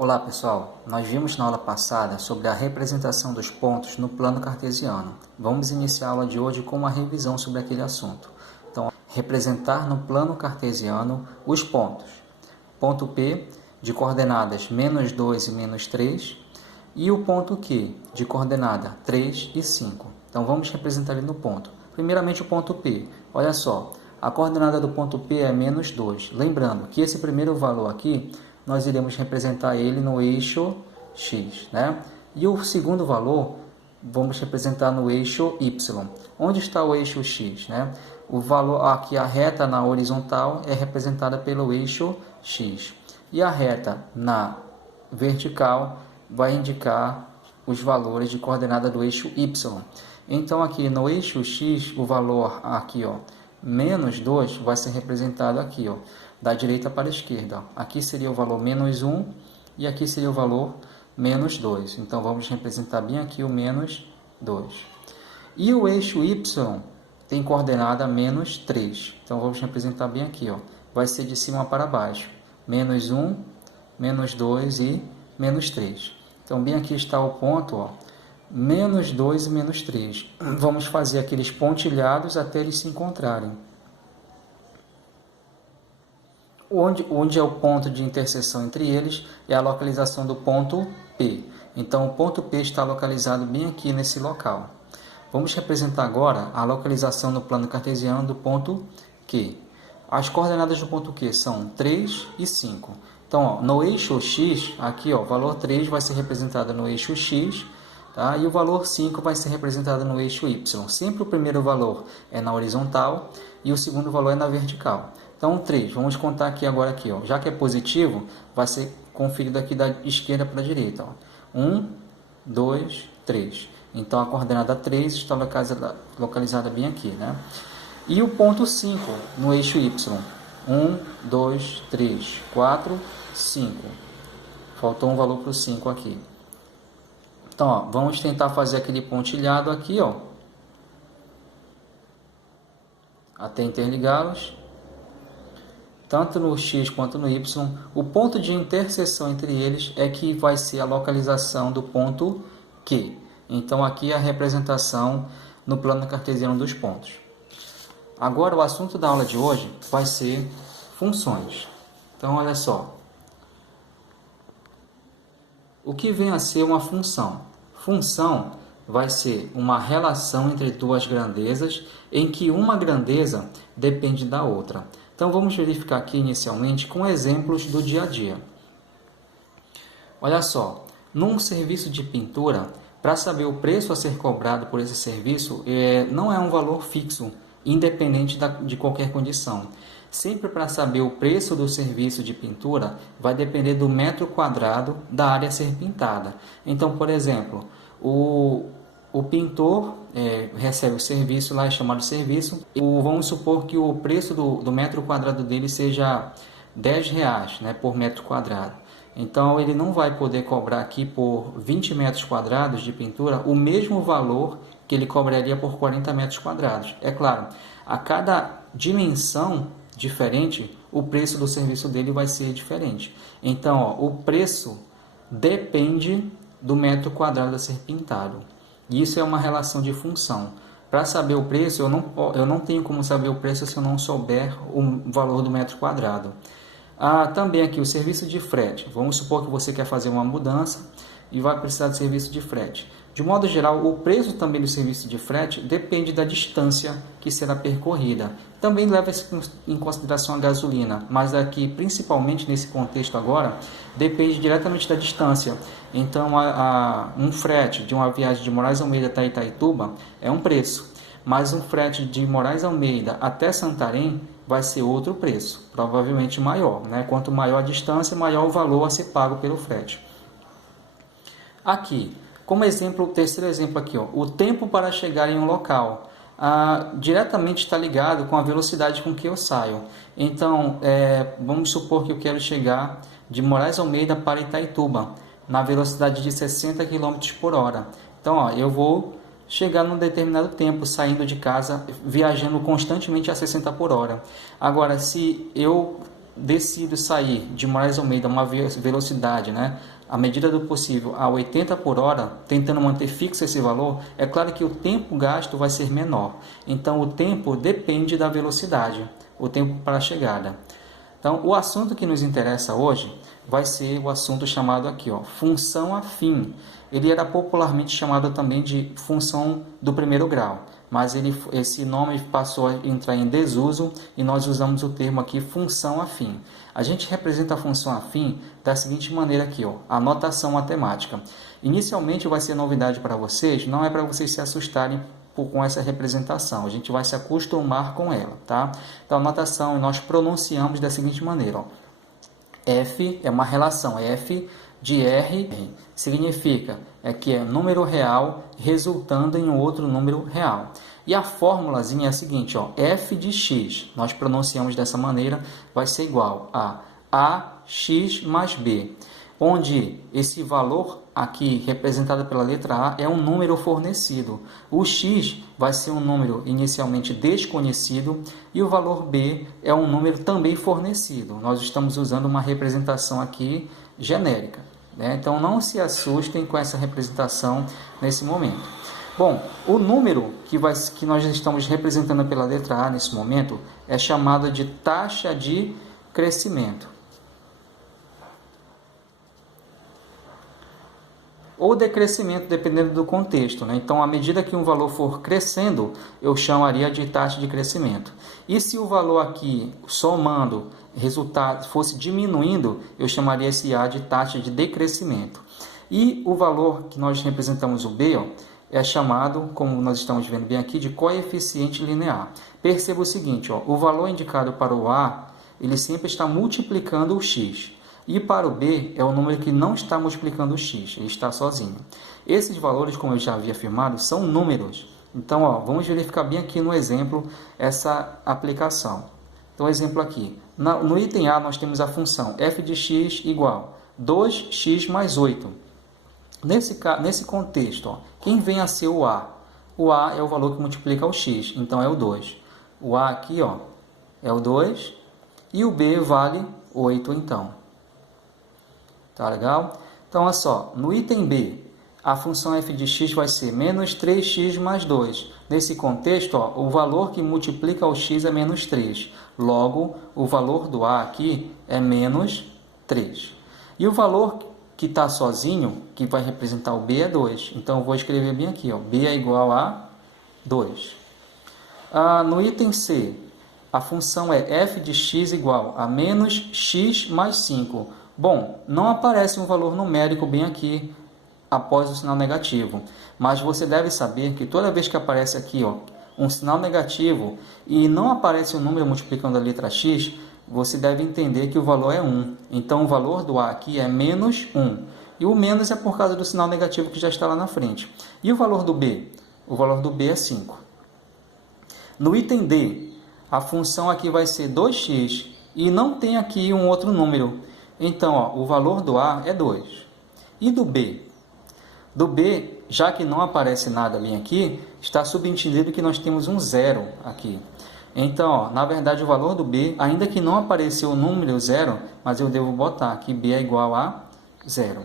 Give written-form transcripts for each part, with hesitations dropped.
Olá pessoal, nós vimos na aula passada sobre a representação dos pontos no plano cartesiano. Vamos iniciar a aula de hoje com uma revisão sobre aquele assunto. Então, representar no plano cartesiano os pontos. Ponto P de coordenadas -2 e -3 e o ponto Q de coordenada 3 e 5. Então vamos representar ele no ponto. Primeiramente o ponto P. Olha só, a coordenada do ponto P é -2. Lembrando que esse primeiro valor aqui nós iremos representar ele no eixo X, né? E o segundo valor, vamos representar no eixo Y. Onde está o eixo X, né? O valor aqui, a reta na horizontal é representada pelo eixo X. E a reta na vertical vai indicar os valores de coordenada do eixo Y. Então, aqui no eixo X, o valor aqui, ó, -2 vai ser representado aqui, ó, da direita para a esquerda. Aqui seria o valor -1 e aqui seria o valor -2. Então, vamos representar bem aqui o -2. E o eixo Y tem coordenada -3. Então, vamos representar bem aqui, ó. Vai ser de cima para baixo. -1, -2 e -3. Então, bem aqui está o ponto, ó, -2 e -3. Vamos fazer aqueles pontilhados até eles se encontrarem. Onde é o ponto de interseção entre eles é a localização do ponto P. Então, o ponto P está localizado bem aqui nesse local. Vamos representar agora a localização no plano cartesiano do ponto Q. As coordenadas do ponto Q são 3 e 5. Então, ó, no eixo X, aqui ó, o valor 3 vai ser representado no eixo X, tá? E o valor 5 vai ser representado no eixo Y. Sempre o primeiro valor é na horizontal e o segundo valor é na vertical. Então, 3, vamos contar aqui agora, aqui, ó. Já que é positivo, vai ser conferido aqui da esquerda para a direita. Ó. 1, 2, 3. Então, a coordenada 3 está localizada bem aqui, né? E o ponto 5 no eixo Y. 1, 2, 3, 4, 5. Faltou um valor para o 5 aqui. Então, ó, vamos tentar fazer aquele pontilhado aqui, ó, até interligá-los. Tanto no X quanto no Y, o ponto de interseção entre eles é que vai ser a localização do ponto Q. Então, aqui é a representação no plano cartesiano dos pontos. Agora, o assunto da aula de hoje vai ser funções. Então, olha só. O que vem a ser uma função? Função vai ser uma relação entre duas grandezas em que uma grandeza depende da outra. Então, vamos verificar aqui inicialmente com exemplos do dia a dia. Olha só, num serviço de pintura, para saber o preço a ser cobrado por esse serviço, não é um valor fixo, independente de qualquer condição. Sempre para saber o preço do serviço de pintura, vai depender do metro quadrado da área a ser pintada. Então, por exemplo, o pintor recebe o serviço, lá é chamado serviço. Vamos supor que o preço do metro quadrado dele seja R$10, né, por metro quadrado. Então, ele não vai poder cobrar aqui por 20 metros quadrados de pintura o mesmo valor que ele cobraria por 40 metros quadrados. É claro, a cada dimensão diferente, o preço do serviço dele vai ser diferente. Então, ó, o preço depende do metro quadrado a ser pintado. Isso é uma relação de função. Para saber o preço, eu não tenho como saber o preço se eu não souber o valor do metro quadrado. Também aqui o serviço de frete. Vamos supor que você quer fazer uma mudança e vai precisar de serviço de frete. De modo geral, o preço também do serviço de frete depende da distância que será percorrida. Também leva em consideração a gasolina, mas aqui, principalmente nesse contexto agora, depende diretamente da distância. Então, um frete de uma viagem de Moraes Almeida até Itaituba é um preço, mas um frete de Moraes Almeida até Santarém vai ser outro preço, provavelmente maior, né? Quanto maior a distância, maior o valor a ser pago pelo frete. Aqui, como exemplo, o terceiro exemplo aqui, ó, o tempo para chegar em um local diretamente está ligado com a velocidade com que eu saio. Então, vamos supor que eu quero chegar de Moraes Almeida para Itaituba na velocidade de 60 km por hora. Então, ó, eu vou chegar num determinado tempo saindo de casa, viajando constantemente a 60 por hora. Agora, se eu decido sair de Moraes Almeida a uma velocidade, né, à medida do possível, a 80 por hora, tentando manter fixo esse valor, é claro que o tempo gasto vai ser menor. Então, o tempo depende da velocidade, o tempo para a chegada. Então, o assunto que nos interessa hoje vai ser o assunto chamado aqui, ó, função afim. Ele era popularmente chamado também de função do primeiro grau, mas esse nome passou a entrar em desuso e nós usamos o termo aqui função afim. A gente representa a função afim da seguinte maneira aqui, ó, a notação matemática. Inicialmente vai ser novidade para vocês, não é para vocês se assustarem com essa representação, a gente vai se acostumar com ela, tá? Então, a notação nós pronunciamos da seguinte maneira, ó. F é uma relação, F de R significa que é número real resultando em um outro número real. E a formulazinha é a seguinte, ó, F de x, nós pronunciamos dessa maneira, vai ser igual a AX mais B, onde esse valor aqui, representado pela letra A, é um número fornecido. O x vai ser um número inicialmente desconhecido e o valor B é um número também fornecido. Nós estamos usando uma representação aqui genérica, né? Então, não se assustem com essa representação nesse momento. Bom, o número que nós estamos representando pela letra A nesse momento é chamado de taxa de crescimento, ou decrescimento, dependendo do contexto, né? Então, à medida que um valor for crescendo, eu chamaria de taxa de crescimento. E se o valor aqui, somando, resultado fosse diminuindo, eu chamaria esse A de taxa de decrescimento. E o valor que nós representamos, o B, ó, é chamado, como nós estamos vendo bem aqui, de coeficiente linear. Perceba o seguinte, ó, o valor indicado para o A, ele sempre está multiplicando o x. E para o B, é o número que não está multiplicando o x, ele está sozinho. Esses valores, como eu já havia afirmado, são números. Então, ó, vamos verificar bem aqui no exemplo essa aplicação. Então, exemplo aqui. No item A, nós temos a função f de x igual 2x mais 8. Nesse contexto, ó, quem vem a ser o A? O A é o valor que multiplica o x, então é o 2. O A aqui, ó, é o 2 e o B vale 8, então. Tá legal? Então, olha só, no item B, a função f de x vai ser menos 3x mais 2. Nesse contexto, ó, o valor que multiplica o x é menos 3. Logo, o valor do A aqui é menos 3. E o valor que está sozinho, que vai representar o B, é 2. Então, eu vou escrever bem aqui, ó, B é igual a 2. No item C, a função é f de x igual a menos x mais 5. Bom, não aparece um valor numérico bem aqui após o sinal negativo, mas você deve saber que toda vez que aparece aqui, ó, um sinal negativo e não aparece um número multiplicando a letra x, você deve entender que o valor é 1. Então, o valor do A aqui é menos 1. E o menos é por causa do sinal negativo que já está lá na frente. E o valor do B? O valor do B é 5. No item D, a função aqui vai ser 2x e não tem aqui um outro número. Então, ó, o valor do A é 2. E do B? Do B, já que não aparece nada bem aqui, está subentendido que nós temos um 0 aqui. Então, ó, na verdade, o valor do B, ainda que não apareceu o número 0, mas eu devo botar que B é igual a 0.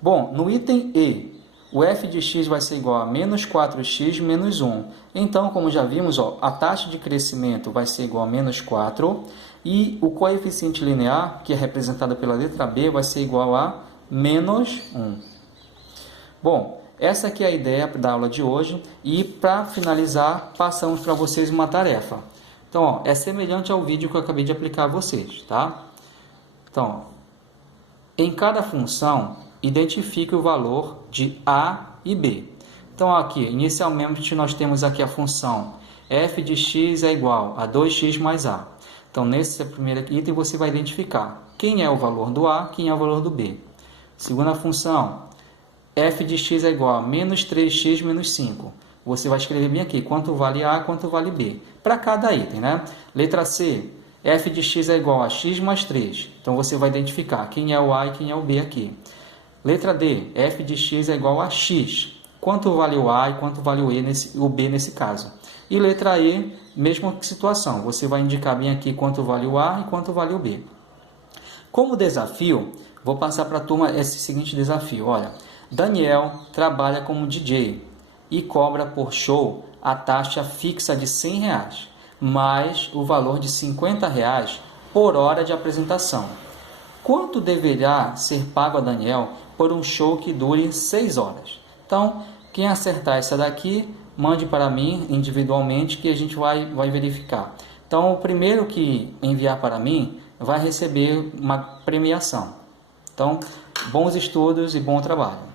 Bom, no item E, o f de x vai ser igual a menos 4x menos 1. Então, como já vimos, ó, a taxa de crescimento vai ser igual a menos 4 e o coeficiente linear, que é representado pela letra B, vai ser igual a menos 1. Bom, essa aqui é a ideia da aula de hoje e, para finalizar, passamos para vocês uma tarefa. Então, ó, é semelhante ao vídeo que eu acabei de aplicar a vocês, tá? Então, ó, em cada função, identifique o valor de A e B. Então, aqui, inicialmente, nós temos aqui a função f de x é igual a 2x mais A. Então, nesse primeiro item, você vai identificar quem é o valor do A, quem é o valor do B. Segunda função, f de x é igual a menos 3x menos 5. Você vai escrever bem aqui quanto vale A, quanto vale B, para cada item, né? Letra C, f de x é igual a x mais 3. Então, você vai identificar quem é o A e quem é o B aqui. Letra D, f de x é igual a x. quanto vale o A e quanto vale o B nesse caso. E letra E, mesma situação, você vai indicar bem aqui quanto vale o A e quanto vale o B. Como desafio, vou passar para a turma esse seguinte desafio. Olha, Daniel trabalha como DJ e cobra por show a taxa fixa de R$100, mais o valor de R$50 por hora de apresentação. Quanto deverá ser pago a Daniel por um show que dure 6 horas? Então, quem acertar essa daqui, mande para mim individualmente que a gente vai verificar. Então, o primeiro que enviar para mim vai receber uma premiação. Então, bons estudos e bom trabalho.